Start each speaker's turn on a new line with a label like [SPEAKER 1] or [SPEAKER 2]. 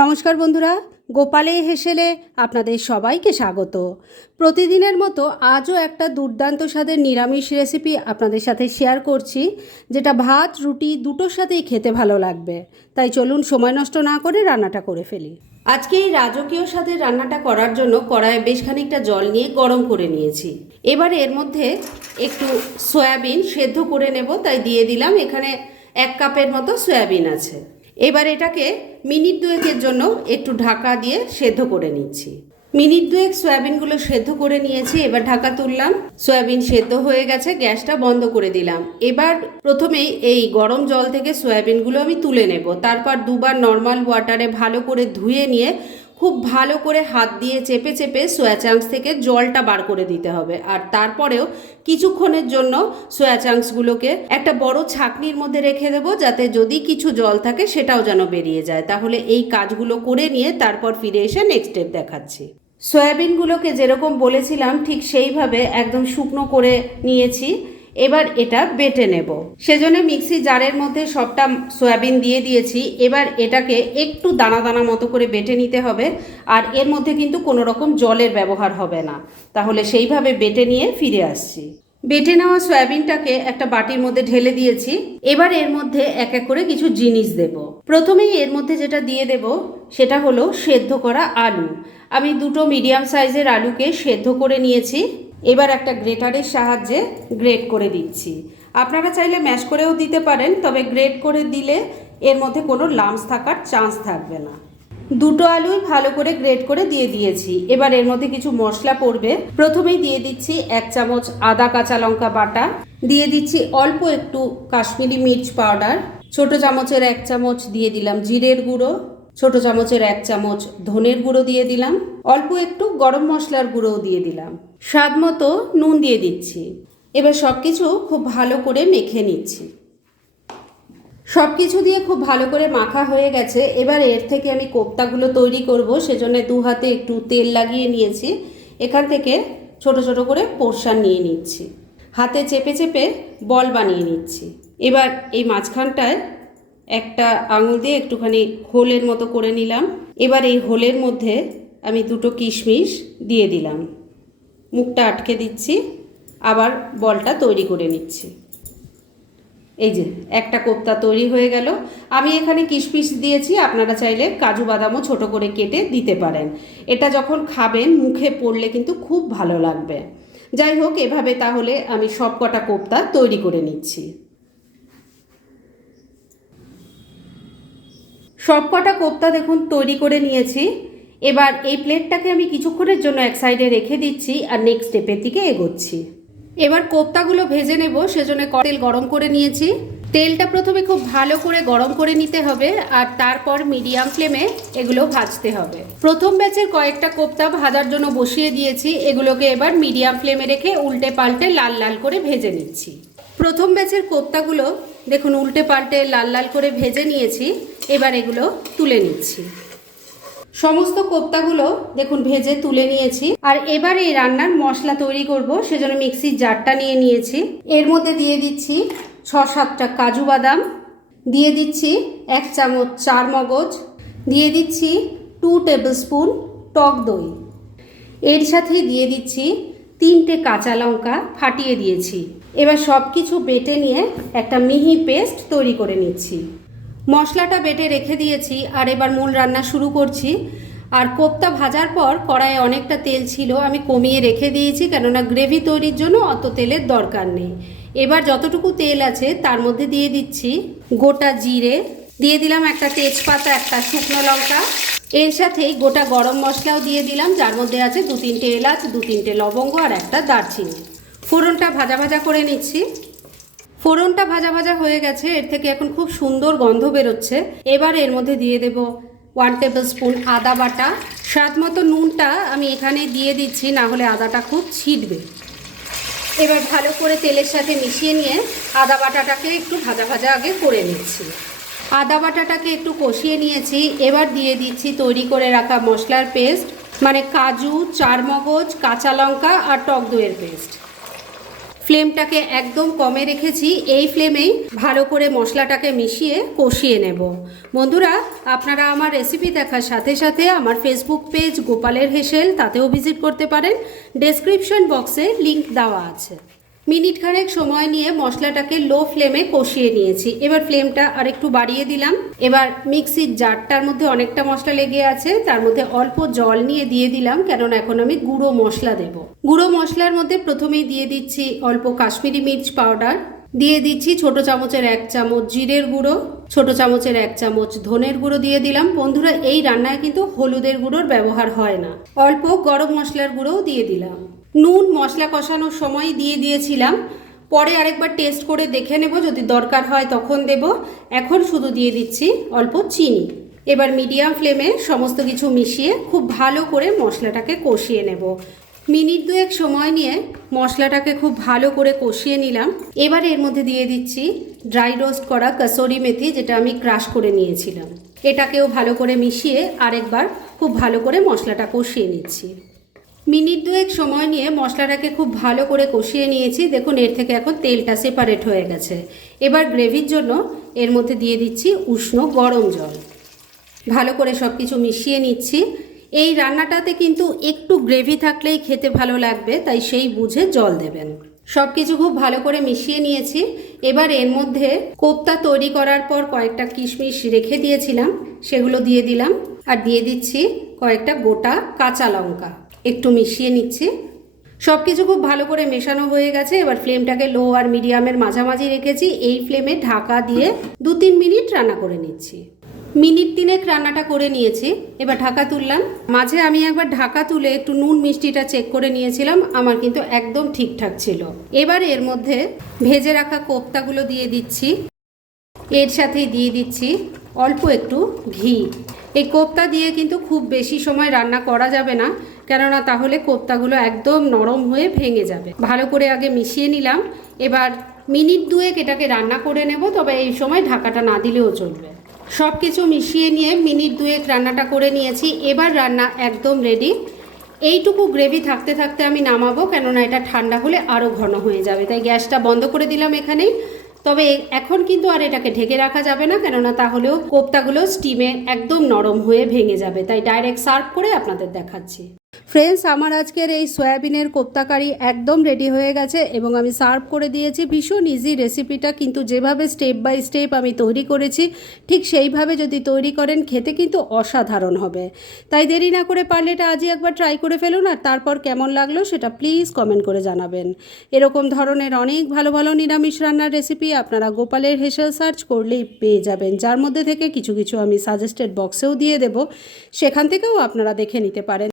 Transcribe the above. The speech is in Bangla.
[SPEAKER 1] নমস্কার বন্ধুরা গোপালে হেসেলে আপনাদের সবাইকে স্বাগত। প্রতিদিনের মতো আজও একটা দুর্দান্ত স্বাদের নিরামিষ রেসিপি আপনাদের সাথে শেয়ার করছি, যেটা ভাত, রুটি দুটোর সাথেই খেতে ভালো লাগবে। তাই চলুন সময় নষ্ট না করে রান্নাটা করে ফেলি। আজকে এই রাজকীয় স্বাদের রান্নাটা করার জন্য কড়াইয়ে বেশ খানিকটা জল নিয়ে গরম করে নিয়েছি। এবার এর মধ্যে একটু সয়াবিন সেদ্ধ করে নেব, তাই দিয়ে দিলাম এখানে এক কাপের মতো সয়াবিন আছে। এবার এটাকে মিনিট দুয়েকের জন্য একটু ঢাকা দিয়ে সেদ্ধ করে নিচ্ছি। মিনিট দুয়েক সয়াবিনগুলো সেদ্ধ করে নিয়েছি, এবার ঢাকা তুললাম। সয়াবিন সেদ্ধ হয়ে গেছে, গ্যাসটা বন্ধ করে দিলাম। এবার প্রথমেই এই গরম জল থেকে সয়াবিনগুলো আমি তুলে নেব। তারপর দুবার নর্মাল ওয়াটারে ভালো করে ধুয়ে নিয়ে খুব ভালো করে হাত দিয়ে চেপে চেপে সোয়া চাংস থেকে জলটা বার করে দিতে হবে। আর তারপরেও কিছুক্ষণের জন্য সোয়া চাংসগুলোকে একটা বড় ছাকনির মধ্যে রেখে দেবো, যাতে যদি কিছু জল থাকে সেটাও যেন বেরিয়ে যায়। তাহলে এই কাজগুলো করে নিয়ে তারপর ফিরে এসে নেক্সট স্টেপ দেখাচ্ছি। সয়াবিনগুলোকে যেরকম বলেছিলাম, ঠিক সেইভাবে একদম শুকনো করে নিয়েছি। এবার এটা বেটে নেব। সেজন্য মিক্সি জারের মধ্যে সবটা সয়াবিন দিয়ে দিয়েছি। এবার এটাকে একটু দানা দানা মতো করে বেটে নিতে হবে। আর এর মধ্যে কিন্তু কোনো রকম জলের ব্যবহার হবে না। তাহলে সেইভাবে বেটে নিয়ে ফিরে আসছি। বেটে নেওয়া সয়াবিনটাকে একটা বাটির মধ্যে ঢেলে দিয়েছি। এবার এর মধ্যে এক এক করে কিছু জিনিস দেব। প্রথমেই এর মধ্যে যেটা দিয়ে দেব, সেটা হলো সেদ্ধ করা আলু। আমি দুটো মিডিয়াম সাইজের আলুকে সেদ্ধ করে নিয়েছি। এবার একটা গ্রেটারের সাহায্যে গ্রেট করে দিচ্ছি। আপনারা চাইলে ম্যাশ করেও দিতে পারেন, তবে গ্রেট করে দিলে এর মধ্যে কোনো লামস থাকার চান্স থাকবে না। দুটো আলুই ভালো করে গ্রেট করে দিয়ে দিয়েছি। এবার এর মধ্যে কিছু মশলা পড়বে। প্রথমেই দিয়ে দিচ্ছি এক চামচ আদা কাঁচা লঙ্কা বাটা। দিয়ে দিচ্ছি অল্প একটু কাশ্মীরি মির্চ পাউডার। ছোট চামচের এক চামচ দিয়ে দিলাম জিরের গুঁড়ো। ছোট চামচের এক চামচ ধনের গুঁড়ো দিয়ে দিলাম। অল্প একটু গরম মশলার গুঁড়োও দিয়ে দিলাম। স্বাদ মতো নুন দিয়ে দিচ্ছি। এবার সব কিছু খুব ভালো করে মেখে নিচ্ছি। সব কিছু দিয়ে খুব ভালো করে মাখা হয়ে গেছে। এবার এর থেকে আমি কোপ্তাগুলো তৈরি করব। সেজন্য দু হাতে একটু তেল লাগিয়ে নিয়েছি। এখান থেকে ছোট ছোট করে পোর্শান নিয়ে নিচ্ছি। হাতে চেপে চেপে বল বানিয়ে নিচ্ছি। এবার এই মাঝখানটায় একটা আঙুল দিয়ে একটুখানি হোলের মতো করে নিলাম। এবার এই হোলের মধ্যে আমি দুটো কিশমিশ দিয়ে দিলাম। মুখটা আটকে দিচ্ছি, আবার বলটা তৈরি করে নিচ্ছি। এই যে, একটা কোপ্তা তৈরি হয়ে গেল। আমি এখানে কিশমিশ দিয়েছি, আপনারা চাইলে কাজু বাদামও ছোট করে কেটে দিতে পারেন। এটা যখন খাবেন, মুখে পড়লে কিন্তু খুব ভালো লাগবে। যাই হোক, এভাবে তাহলে আমি সব কটা কোপ্তা তৈরি করে নিচ্ছি। সব কটা কোপ্তা দেখুন তৈরি করে নিয়েছি। এবার এই প্লেটটাকে আমি কিছুক্ষণের জন্য এক সাইডে রেখে দিচ্ছি আর নেক্সট স্টেপের দিকে এগোচ্ছি। এবার কোপ্তাগুলো ভেজে নেব, সেজন্য তেল গরম করে নিয়েছি। তেলটা প্রথমে খুব ভালো করে গরম করে নিতে হবে আর তারপর মিডিয়াম ফ্লেমে এগুলো ভাজতে হবে। প্রথম ব্যাচের কয়েকটা কোপ্তা ভাজার জন্য বসিয়ে দিয়েছি, এগুলোকে এবার মিডিয়াম ফ্লেমে রেখে উল্টে পাল্টে লাল লাল করে ভেজে নিচ্ছি। প্রথম ব্যাচের কোপ্তাগুলো দেখুন, উল্টে পাল্টে লাল লাল করে ভেজে নিয়েছি। এবার এগুলো তুলে নিচ্ছি। সমস্ত কোপ্তাগুলো দেখুন, ভেজে তুলে নিয়েছি। আর এবার এই রান্নার মশলা তৈরি করব, সেজন্য মিক্সির জারটা নিয়ে নিয়েছি। এর মধ্যে দিয়ে দিচ্ছি ছ সাতটা কাজু বাদাম, দিয়ে দিচ্ছি এক চামচ চার মগজ, দিয়ে দিচ্ছি টু টেবিল স্পুন টক দই। এর সাথেই দিয়ে দিচ্ছি তিনটে কাঁচা লঙ্কা ফাটিয়ে দিয়েছি। এবার সব কিছু বেটে নিয়ে একটা মিহি পেস্ট তৈরি করে নিচ্ছি। মশলাটা বেটে রেখে দিয়েছি আর এবার মূল রান্না শুরু করছি। আর কোপ্তা ভাজার পর কড়াইয়ে অনেকটা তেল ছিল, আমি কমিয়ে রেখে দিয়েছি কেননা গ্রেভি তৈরির জন্য অত তেলের দরকার নেই। এবার যতটুকু তেল আছে তার মধ্যে দিয়ে দিচ্ছি গোটা জিরে, দিয়ে দিলাম একটা তেজপাতা, একটা শুকনো লঙ্কা। এর সাথেই গোটা গরম মশলাও দিয়ে দিলাম, যার মধ্যে আছে দু তিনটে এলাচ দু তিনটে লবঙ্গ আর একটা দারচিনি। ফোড়নটা ভাজা ভাজা করে নিচ্ছি। ফোড়নটা ভাজা ভাজা হয়ে গেছে, এর থেকে এখন খুব সুন্দর গন্ধ বেরোচ্ছে। এবার এর মধ্যে দিয়ে দেব ওয়ান টেবিল স্পুন আদা বাটা। স্বাদ মতো নুনটা আমি এখানে দিয়ে দিচ্ছি, না হলে আদাটা খুব ছিটবে। এবার ভালো করে তেলের সাথে মিশিয়ে নিয়ে আদা বাটাটাকে একটু ভাজা ভাজা আগে করে নিচ্ছি। আদা বাটাটাকে একটু কষিয়ে নিয়েছি, এবার দিয়ে দিচ্ছি তৈরি করে রাখা মশলার পেস্ট মানে কাজু, চারমগজ, কাঁচা লঙ্কা আর টক দইয়ের পেস্ট। ফ্লেমটাকে একদম কমে রেখেছি, এই ফ্লেমেই ভালো করে মশলাটাকে মিশিয়ে কষিয়ে নেব। বন্ধুরা, আপনারা আমার রেসিপি দেখার সাথে সাথে আমার ফেসবুক পেজ গোপালের হেসেল, তাতেও ভিজিট করতে পারেন। ডেসক্রিপশন বক্সে লিংক দেওয়া আছে। মিনিট খানেক সময় নিয়ে মশলাটাকে লো ফ্লেমে কষিয়ে নিয়েছি। এবার ফ্লেমটা আরেকটু বাড়িয়ে দিলাম। এবার মিক্সির জারটার মধ্যে অনেকটা মশলা লেগে আছে। তার মধ্যে অল্প জল নিয়ে দিয়ে দিলাম, কেননা এখন আমি গুঁড়ো মশলা দেব। গুঁড়ো মশলার মধ্যে প্রথমেই দিয়ে দিচ্ছি অল্প কাশ্মীরি মির্চ পাউডার। দিয়ে দিচ্ছি ছোট চামচের এক চামচ জিরের গুঁড়ো, ছোট চামচের এক চামচ ধনের গুঁড়ো দিয়ে দিলাম। বন্ধুরা, এই রান্নায় কিন্তু হলুদের গুঁড়োর ব্যবহার হয় না। অল্প গরম মশলার গুঁড়োও দিয়ে দিলাম। নুন, মশলা কষানোর সময় দিয়ে দিয়েছিলাম। পরে আরেকবার টেস্ট করে দেখে নেব, যদি দরকার হয় তখন দেব। এখন শুধু দিয়ে দিচ্ছি অল্প চিনি। এবার মিডিয়াম ফ্লেমে সমস্ত কিছু মিশিয়ে খুব ভালো করে মশলাটাকে কষিয়ে নেব। মিনিট দুয়েক সময় নিয়ে মশলাটাকে খুব ভালো করে কষিয়ে নিলাম। এবার এর মধ্যে দিয়ে দিচ্ছি ড্রাই রোস্ট করা কাসরি মেথি, যেটা আমি ক্রাশ করে নিয়েছিলাম। এটাকেও ভালো করে মিশিয়ে আরেকবার খুব ভালো করে মশলাটা কষিয়ে নিচ্ছি। মিনিট দুয়েক সময় নিয়ে মশলাটাকে খুব ভালো করে কষিয়ে নিয়েছি। দেখুন, এর থেকে এখন তেলটা সেপারেট হয়ে গেছে। এবার গ্রেভির জন্য এর মধ্যে দিয়ে দিচ্ছি উষ্ণ গরম জল। ভালো করে সব কিছু মিশিয়ে নিচ্ছি। এই রান্নাটাতে কিন্তু একটু গ্রেভি থাকলেই খেতে ভালো লাগবে, তাই সেই বুঝে জল দেবেন। সব কিছু খুব ভালো করে মিশিয়ে নিয়েছি। এবার এর মধ্যে কোপ্তা তৈরি করার পর কয়েকটা কিশমিশ রেখে দিয়েছিলাম, সেগুলো দিয়ে দিলাম। আর দিয়ে দিচ্ছি কয়েকটা গোটা কাঁচা লঙ্কা। একটু মিশিয়ে নিচ্ছি। সব কিছু খুব ভালো করে মেশানো হয়ে গেছে। এবার ফ্লেমটাকে লো আর মিডিয়ামের মাঝামাঝি রেখেছি। এই ফ্লেমে ঢাকা দিয়ে দু তিন মিনিট রান্না করে নিচ্ছি। মিনিট তিনেক রান্নাটা করে নিয়েছি। এবার ঢাকা তুললাম। মাঝে আমি একবার ঢাকা তুলে একটু নুন মিষ্টিটা চেক করে নিয়েছিলাম। আমার কিন্তু একদম ঠিকঠাক ছিল। এবার এর মধ্যে ভেজে রাখা কোপ্তাগুলো দিয়ে দিচ্ছি। এর সাথেই দিয়ে দিচ্ছি অল্প একটু ঘি। এই কোপ্তা দিয়ে কিন্তু খুব বেশি সময় রান্না করা যাবে না, কেননা তাহলে কোপ্তাগুলো একদম নরম হয়ে ভেঙে যাবে। ভালো করে আগে মিশিয়ে নিলাম, এবার মিনিট দুয়েক এটাকে রান্না করে নেব, তবে এই সময় ঢাকাটা না দিলেও চলবে। সব কিছু মিশিয়ে নিয়ে মিনিট দুয়েক রান্নাটা করে নিয়েছি, এবার রান্না একদম রেডি এইটুকু গ্রেভি থাকতে থাকতে আমি নামাবো, কেননা এটা ঠান্ডা হলে আরও ঘন হয়ে যাবে, তাই গ্যাসটা বন্ধ করে দিলাম এখানেই। তবে এখন কিন্তু আর এটাকে ঢেকে রাখা যাবে না, কেননা তাহলেও কোপ্তাগুলো স্টিমে একদম নরম হয়ে ভেঙে যাবে। তাই ডাইরেক্ট সার্ভ করে আপনাদের দেখাচ্ছি। ফ্রেন্ডস আমার আজকের এই সয়াবিনের কোপ্তাকারি একদম রেডি হয়ে গেছে এবং আমি সার্ভ করে দিয়েছি। ভীষণ ইজি রেসিপিটা কিন্তু যেভাবে স্টেপ বাই স্টেপ আমি তৈরি করেছি, ঠিক সেইভাবে যদি তৈরি করেন, খেতে কিন্তু অসাধারণ হবে। তাই দেরি না করে পারলে এটা আজই একবার ট্রাই করে ফেলুন আর তারপর কেমন লাগল সেটা প্লিজ কমেন্ট করে জানাবেন। এরকম ধরনের অনেক ভালো ভালো নিরামিষ রান্নার রেসিপি আপনারা গোপালের হেসেল সার্চ করলেই পেয়ে যাবেন। যার মধ্যে থেকে কিছু কিছু আমি সাজেস্টেড বক্সেও দিয়ে দেব। সেখান থেকেও আপনারা দেখে নিতে পারেন।